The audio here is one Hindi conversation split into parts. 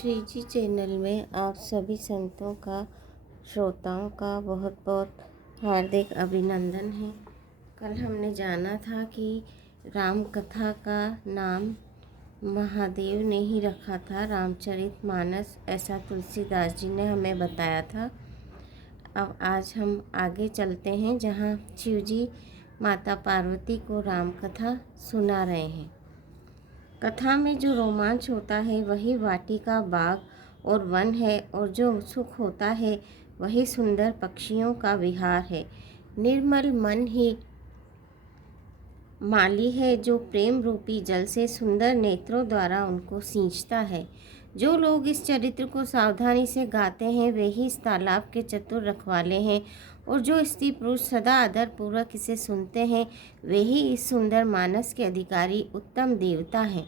श्री जी चैनल में आप सभी संतों का, श्रोताओं का बहुत बहुत हार्दिक अभिनंदन है। कल हमने जाना था कि राम कथा का नाम महादेव ने ही रखा था, रामचरितमानस, ऐसा तुलसीदास जी ने हमें बताया था। अब आज हम आगे चलते हैं जहाँ शिव जी माता पार्वती को राम कथा सुना रहे हैं। कथा में जो रोमांच होता है वही वाटिका, बाग और वन है, और जो सुख होता है वही सुंदर पक्षियों का विहार है। निर्मल मन ही माली है, जो प्रेम रूपी जल से सुंदर नेत्रों द्वारा उनको सींचता है। जो लोग इस चरित्र को सावधानी से गाते हैं वे ही इस तालाब के चतुर रखवाले हैं, और जो स्त्री पुरुष सदा आदर पूर्वक इसे सुनते हैं वे ही इस सुंदर मानस के अधिकारी उत्तम देवता हैं।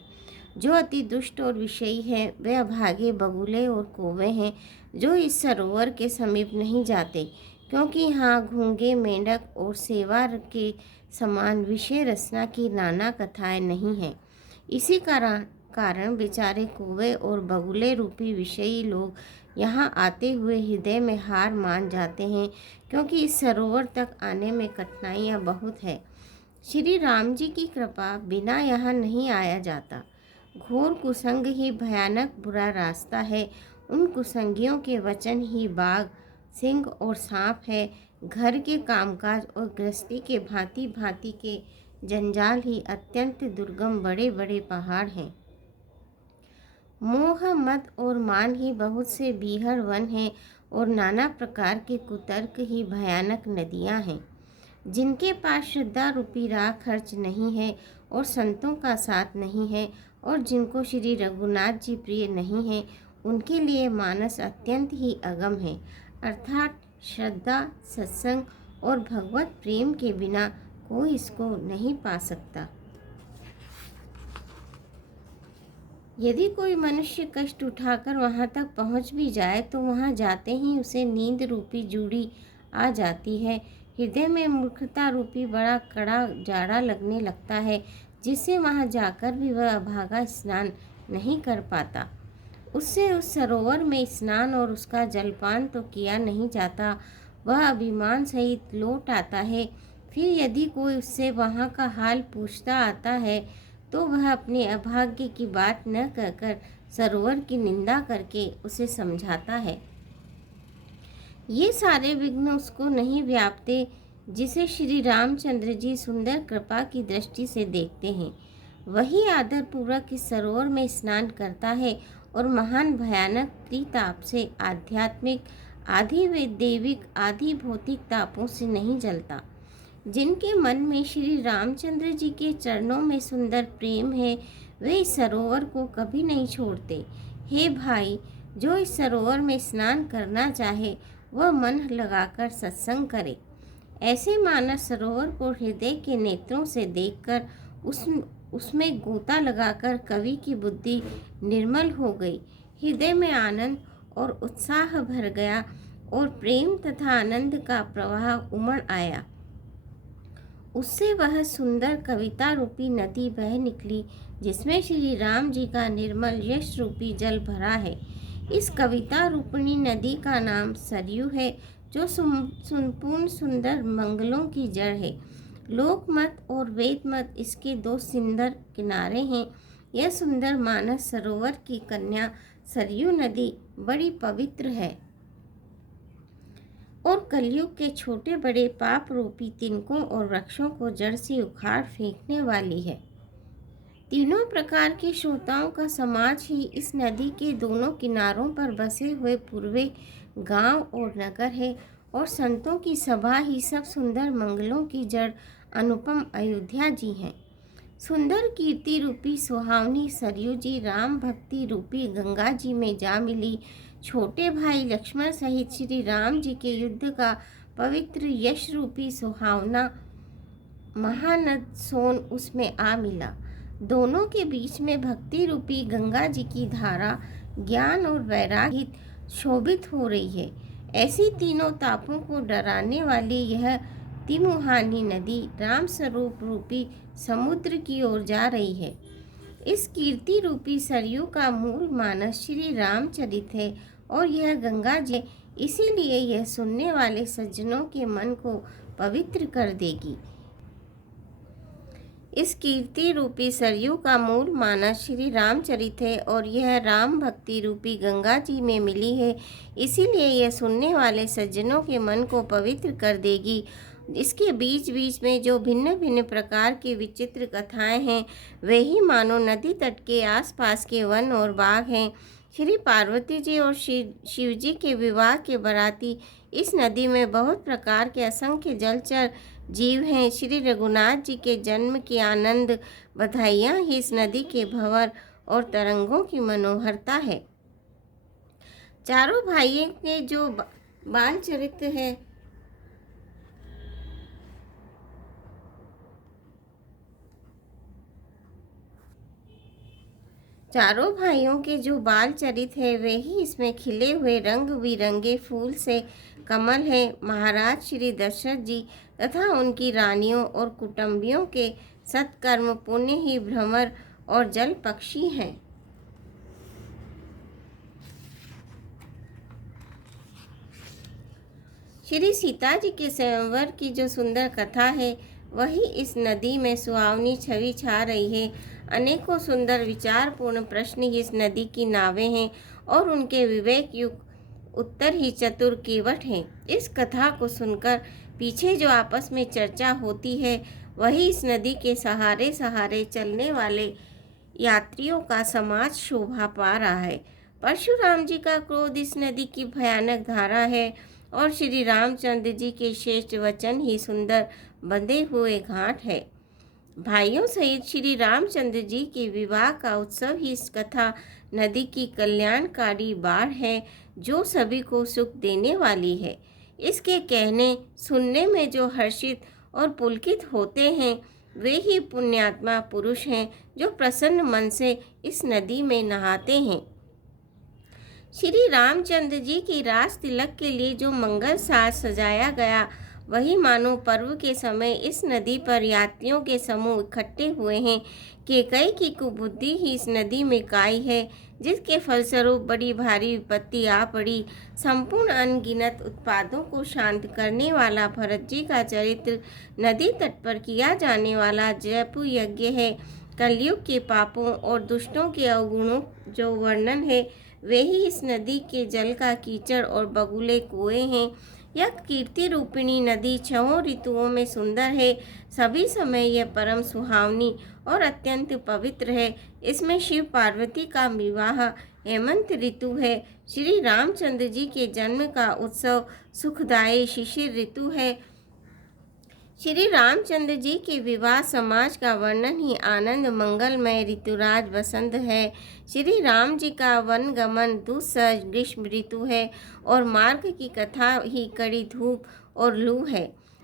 जो अति दुष्ट और विषयी हैं वे अभागे बगुले और कौवे हैं, जो इस सरोवर के समीप नहीं जाते, क्योंकि यहाँ घूंगे, मेंढक और सेवार के समान विषय रचना की नाना कथाएं नहीं हैं। इसी कारण बेचारे कौवे और बगुले रूपी विषयी लोग यहाँ आते हुए हृदय में हार मान जाते हैं, क्योंकि इस सरोवर तक आने में कठिनाइयाँ बहुत है। श्री राम जी की कृपा बिना यहाँ नहीं आया जाता। घोर कुसंग ही भयानक बुरा रास्ता है। उन कुसंगियों के वचन ही बाघ, सिंह और सांप है। घर के कामकाज और गृहस्थी के भांति भांति के जंजाल ही अत्यंत दुर्गम बड़े बड़े पहाड़ हैं। मोह, मद और मान ही बहुत से बीहड़ वन हैं, और नाना प्रकार के कुतर्क ही भयानक नदियां हैं। जिनके पास श्रद्धा रूपी राह खर्च नहीं है और संतों का साथ नहीं है, और जिनको श्री रघुनाथ जी प्रिय नहीं है, उनके लिए मानस अत्यंत ही अगम है। अर्थात श्रद्धा, सत्संग और भगवत प्रेम के बिना कोई इसको नहीं पा सकता। यदि कोई मनुष्य कष्ट उठाकर वहां तक पहुंच भी जाए तो वहां जाते ही उसे नींद रूपी जूड़ी आ जाती है। हृदय में मूर्खता रूपी बड़ा कड़ा जाड़ा लगने लगता है, जिससे वहां जाकर भी वह अभागा स्नान नहीं कर पाता। उससे उस सरोवर में स्नान और उसका जलपान तो किया नहीं जाता, वह अभिमान सहित लौट आता है। फिर यदि कोई उससे वहां का हाल पूछता आता है तो वह अपने अभाग्य की बात न कहकर सरोवर की निंदा करके उसे समझाता है। ये सारे विघ्न उसको नहीं व्यापते जिसे श्री रामचंद्र जी सुंदर कृपा की दृष्टि से देखते हैं। वही आदर पूर्वक इस सरोवर में स्नान करता है और महान भयानक त्रिताप से, आध्यात्मिक, आधि दैविक, आधि भौतिक तापों से नहीं जलता। जिनके मन में श्री रामचंद्र जी के चरणों में सुंदर प्रेम है वे इस सरोवर को कभी नहीं छोड़ते। हे भाई, जो इस सरोवर में स्नान करना चाहे वह मन लगाकर सत्संग करे। ऐसे मानस सरोवर को हृदय के नेत्रों से देखकर उसमें गोता लगाकर कवि की बुद्धि निर्मल हो गई। हृदय में आनंद और उत्साह भर गया और प्रेम तथा आनंद का प्रवाह उमड़ आया। उससे वह सुंदर कविता रूपी नदी बह निकली, जिसमें श्री राम जी का निर्मल यश रूपी जल भरा है। इस कविता रूपिणी नदी का नाम सरयू है, जो संपूर्ण सुंदर मंगलों की जड़ है। लोकमत और वेदमत इसके दो सुंदर किनारे हैं। यह सुंदर मानस सरोवर की कन्या सरयू नदी बड़ी पवित्र है और कलयुग के छोटे बड़े पाप रूपी तिनकों और वृक्षों को जड़ से उखाड़ फेंकने वाली है। तीनों प्रकार के श्रोताओं का समाज ही इस नदी के दोनों किनारों पर बसे हुए पूर्वे गांव और नगर है, और संतों की सभा ही सब सुंदर मंगलों की जड़ अनुपम अयोध्या जी हैं। सुंदर कीर्ति रूपी सुहावनी सरयू जी राम भक्ति रूपी गंगा जी में जा मिली। छोटे भाई लक्ष्मण सहित श्री राम जी के युद्ध का पवित्र यश रूपी सुहावना महानद सोन उसमें आ मिला। दोनों के बीच में भक्ति रूपी गंगा जी की धारा ज्ञान और वैराग्य शोभित हो रही है। ऐसी तीनों तापों को डराने वाली यह तिमुहानी नदी राम स्वरूप रूपी समुद्र की ओर जा रही है। इस कीर्ति रूपी सरयू का मूल मानस श्री रामचरित है और यह गंगा जी, इसीलिए यह सुनने वाले सज्जनों के मन को पवित्र कर देगी। इस कीर्ति रूपी सरयू का मूल मानस श्री रामचरित है और यह राम भक्ति रूपी गंगा जी में मिली है, इसीलिए यह सुनने वाले सज्जनों के मन को पवित्र कर देगी। इसके बीच बीच में जो भिन्न भिन्न प्रकार की विचित्र कथाएं हैं, वे ही मानो नदी तट के आसपास के वन और बाग हैं। श्री पार्वती जी और शिव जी के विवाह के बराती इस नदी में बहुत प्रकार के असंख्य जलचर जीव हैं। श्री रघुनाथ जी के जन्म की आनंद बधाइयाँ ही इस नदी के भंवर और तरंगों की मनोहरता है। चारों भाइयों के जो बाल चरित्र है, चारों भाइयों के जो बाल चरित है, वे ही इसमें खिले हुए रंग बिरंगे फूल से कमल है। महाराज श्री दशरथ जी तथा उनकी रानियों और कुटुंबियों के सत्कर्म पुण्य ही भ्रमर और जल पक्षी हैं। श्री सीता जी के स्वयंवर की जो सुंदर कथा है, वही इस नदी में सुहावनी छवि छा रही है। अनेकों सुंदर विचारपूर्ण प्रश्न ही इस नदी की नावें हैं और उनके विवेक युक्त उत्तर ही चतुर केवट हैं। इस कथा को सुनकर पीछे जो आपस में चर्चा होती है, वही इस नदी के सहारे सहारे चलने वाले यात्रियों का समाज शोभा पा रहा है। परशुराम जी का क्रोध इस नदी की भयानक धारा है और श्री रामचंद्र जी के श्रेष्ठ वचन ही सुंदर बंधे हुए घाट है। भाइयों सहित श्री रामचंद्र जी के विवाह का उत्सव ही इस कथा नदी की कल्याणकारी बाढ़ है, जो सभी को सुख देने वाली है। इसके कहने सुनने में जो हर्षित और पुलकित होते हैं, वे ही पुण्यात्मा पुरुष हैं, जो प्रसन्न मन से इस नदी में नहाते हैं। श्री रामचंद्र जी की रास तिलक के लिए जो मंगल साज सजाया गया, वही मानो पर्व के समय इस नदी पर यात्रियों के समूह इकट्ठे हुए हैं। केकई की कुबुद्धि ही इस नदी में काई है, जिसके फलस्वरूप बड़ी भारी विपत्ति आ पड़ी। संपूर्ण अनगिनत उत्पादों को शांत करने वाला भरत जी का चरित्र नदी तट पर किया जाने वाला जयपु यज्ञ है। कलयुग के पापों और दुष्टों के अवगुणों जो वर्णन है, वे ही इस नदी के जल का कीचड़ और बगुले कुएं हैं। यह कीर्ति रूपिणी नदी छहों ऋतुओं में सुंदर है। सभी समय यह परम सुहावनी और अत्यंत पवित्र है। इसमें शिव पार्वती का विवाह हेमंत ऋतु है। श्री रामचंद्र जी के जन्म का उत्सव सुखदायी शिशिर ऋतु है। श्री रामचंद्र जी के विवाह समाज का वर्णन ही आनंद मंगलमय ऋतुराज वसंत है। श्री राम जी का वन गमन दुस्सह ग्रीष्म ऋतु है और मार्ग की कथा ही कड़ी धूप और लू है।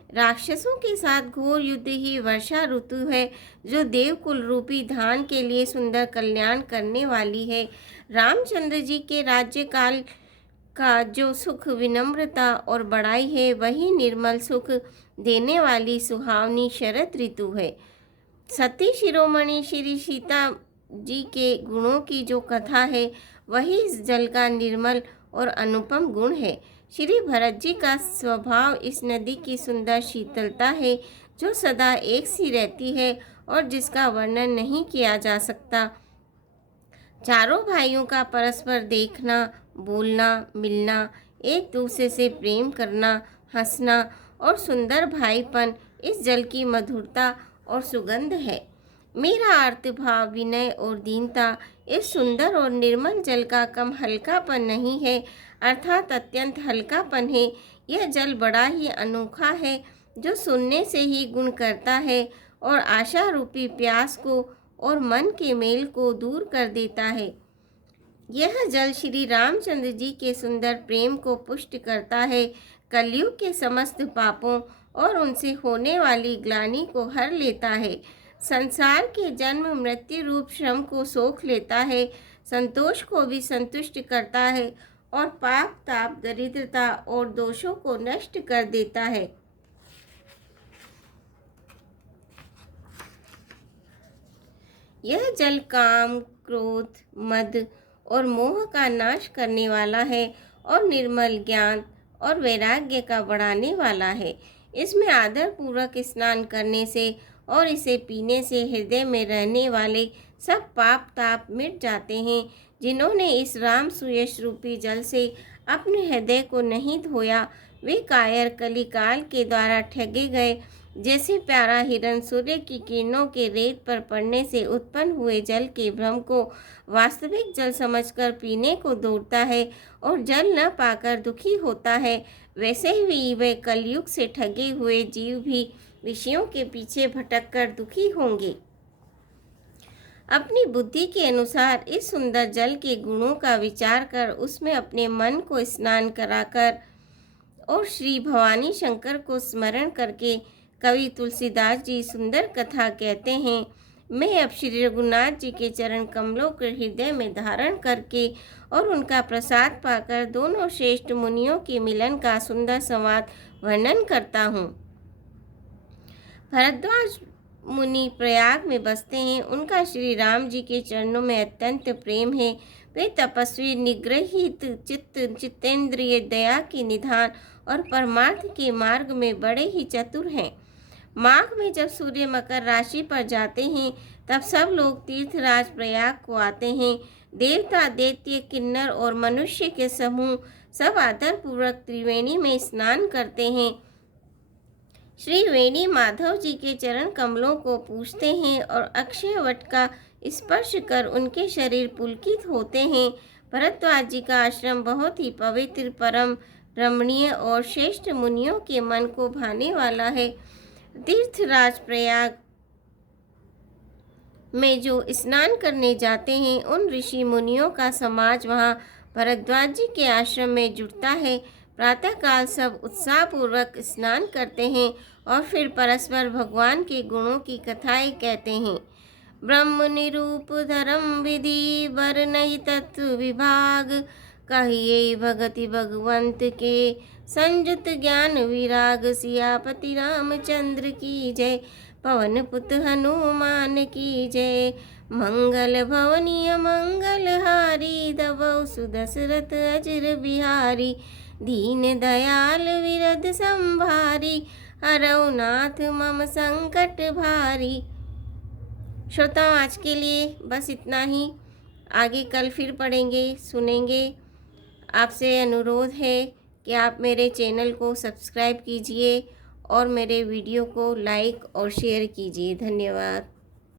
राक्षसों के साथ घोर युद्ध ही वर्षा ऋतु है, जो देवकुल रूपी धान के लिए सुंदर कल्याण करने वाली है। रामचंद्र जी के राज्यकाल का जो सुख विनम्रता और बड़ाई है, वही निर्मल सुख देने वाली सुहावनी शरद ऋतु है। सती शिरोमणि श्री सीता जी के गुणों की जो कथा है, वही इस जल का निर्मल और अनुपम गुण है। श्री भरत जी का स्वभाव इस नदी की सुंदर शीतलता है, जो सदा एक सी रहती है और जिसका वर्णन नहीं किया जा सकता। चारों भाइयों का परस्पर देखना, बोलना, मिलना, एक दूसरे से प्रेम करना, हंसना और सुंदर भाईपन इस जल की मधुरता और सुगंध है। मेरा अर्थभाव विनय और दीनता इस सुंदर और निर्मल जल का कम हल्कापन नहीं है, अर्थात अत्यंत हल्कापन है। यह जल बड़ा ही अनोखा है, जो सुनने से ही गुण करता है और आशा रूपी प्यास को और मन के मेल को दूर कर देता है। यह जल श्री रामचंद्र जी के सुंदर प्रेम को पुष्ट करता है, कलयुग के समस्त पापों और उनसे होने वाली ग्लानि को हर लेता है, संसार के जन्म मृत्यु रूप श्रम को सोख लेता है, संतोष को भी संतुष्ट करता है और पाप ताप दरिद्रता और दोषों को नष्ट कर देता है। यह जल काम, क्रोध, मद और मोह का नाश करने वाला है और निर्मल ज्ञान और वैराग्य का बढ़ाने वाला है। इसमें आदर पूर्वक स्नान करने से और इसे पीने से हृदय में रहने वाले सब पाप ताप मिट जाते हैं। जिन्होंने इस राम सुयश रूपी जल से अपने हृदय को नहीं धोया, वे कायर कलिकाल के द्वारा ठगे गए। जैसे प्यारा हिरण सूर्य की किरणों के रेत पर पड़ने से उत्पन्न हुए जल के भ्रम को वास्तविक जल समझकर पीने को दौड़ता है और जल न पाकर दुखी होता है, वैसे ही वे कलयुग से ठगे हुए जीव भी विषयों के पीछे भटककर दुखी होंगे। अपनी बुद्धि के अनुसार इस सुंदर जल के गुणों का विचार कर उसमें अपने मन को स्नान कराकर और श्री भवानी शंकर को स्मरण करके कवि तुलसीदास जी सुंदर कथा कहते हैं। मैं अब श्री रघुनाथ जी के चरण कमलों को हृदय में धारण करके और उनका प्रसाद पाकर दोनों श्रेष्ठ मुनियों के मिलन का सुंदर संवाद वर्णन करता हूँ। भरद्वाज मुनि प्रयाग में बसते हैं। उनका श्री राम जी के चरणों में अत्यंत प्रेम है। वे तपस्वी, निग्रहित चित्त, चित्तेंद्रिय, दया की निधान और परमार्थ के मार्ग में बड़े ही चतुर हैं। माघ में जब सूर्य मकर राशि पर जाते हैं, तब सब लोग तीर्थराज प्रयाग को आते हैं। देवता, दैत्य, किन्नर और मनुष्य के समूह सब आदर पूर्वक त्रिवेणी में स्नान करते हैं। श्री वेणी माधव जी के चरण कमलों को पूजते हैं और अक्षय वट का स्पर्श कर उनके शरीर पुलकित होते हैं। भरद्वाज जी का आश्रम बहुत ही पवित्र, परम रमणीय और श्रेष्ठ मुनियों के मन को भाने वाला है। तीर्थराज प्रयाग में जो स्नान करने जाते हैं, उन ऋषि मुनियों का समाज वहाँ भरद्वाज जी के आश्रम में जुटता है। प्रातःकाल सब उत्साहपूर्वक स्नान करते हैं और फिर परस्पर भगवान के गुणों की कथाएं कहते हैं। ब्रह्म निरूप धर्म विधि बर नहीं तत्व विभाग, कहिए भगति भगवंत के संयुत ज्ञान विराग। सियापति रामचंद्र की जय, पवन पुत हनुमान की जय। मंगल भवनीय मंगल हारी, दबौ सुदशरथ अजर बिहारी। दीन दयाल विरद संभारी, हरौ नाथ मम संकट भारी। श्रोताओं, आज के लिए बस इतना ही। आगे कल फिर पढ़ेंगे, सुनेंगे। आपसे अनुरोध है कि आप मेरे चैनल को सब्सक्राइब कीजिए और मेरे वीडियो को लाइक और शेयर कीजिए। धन्यवाद।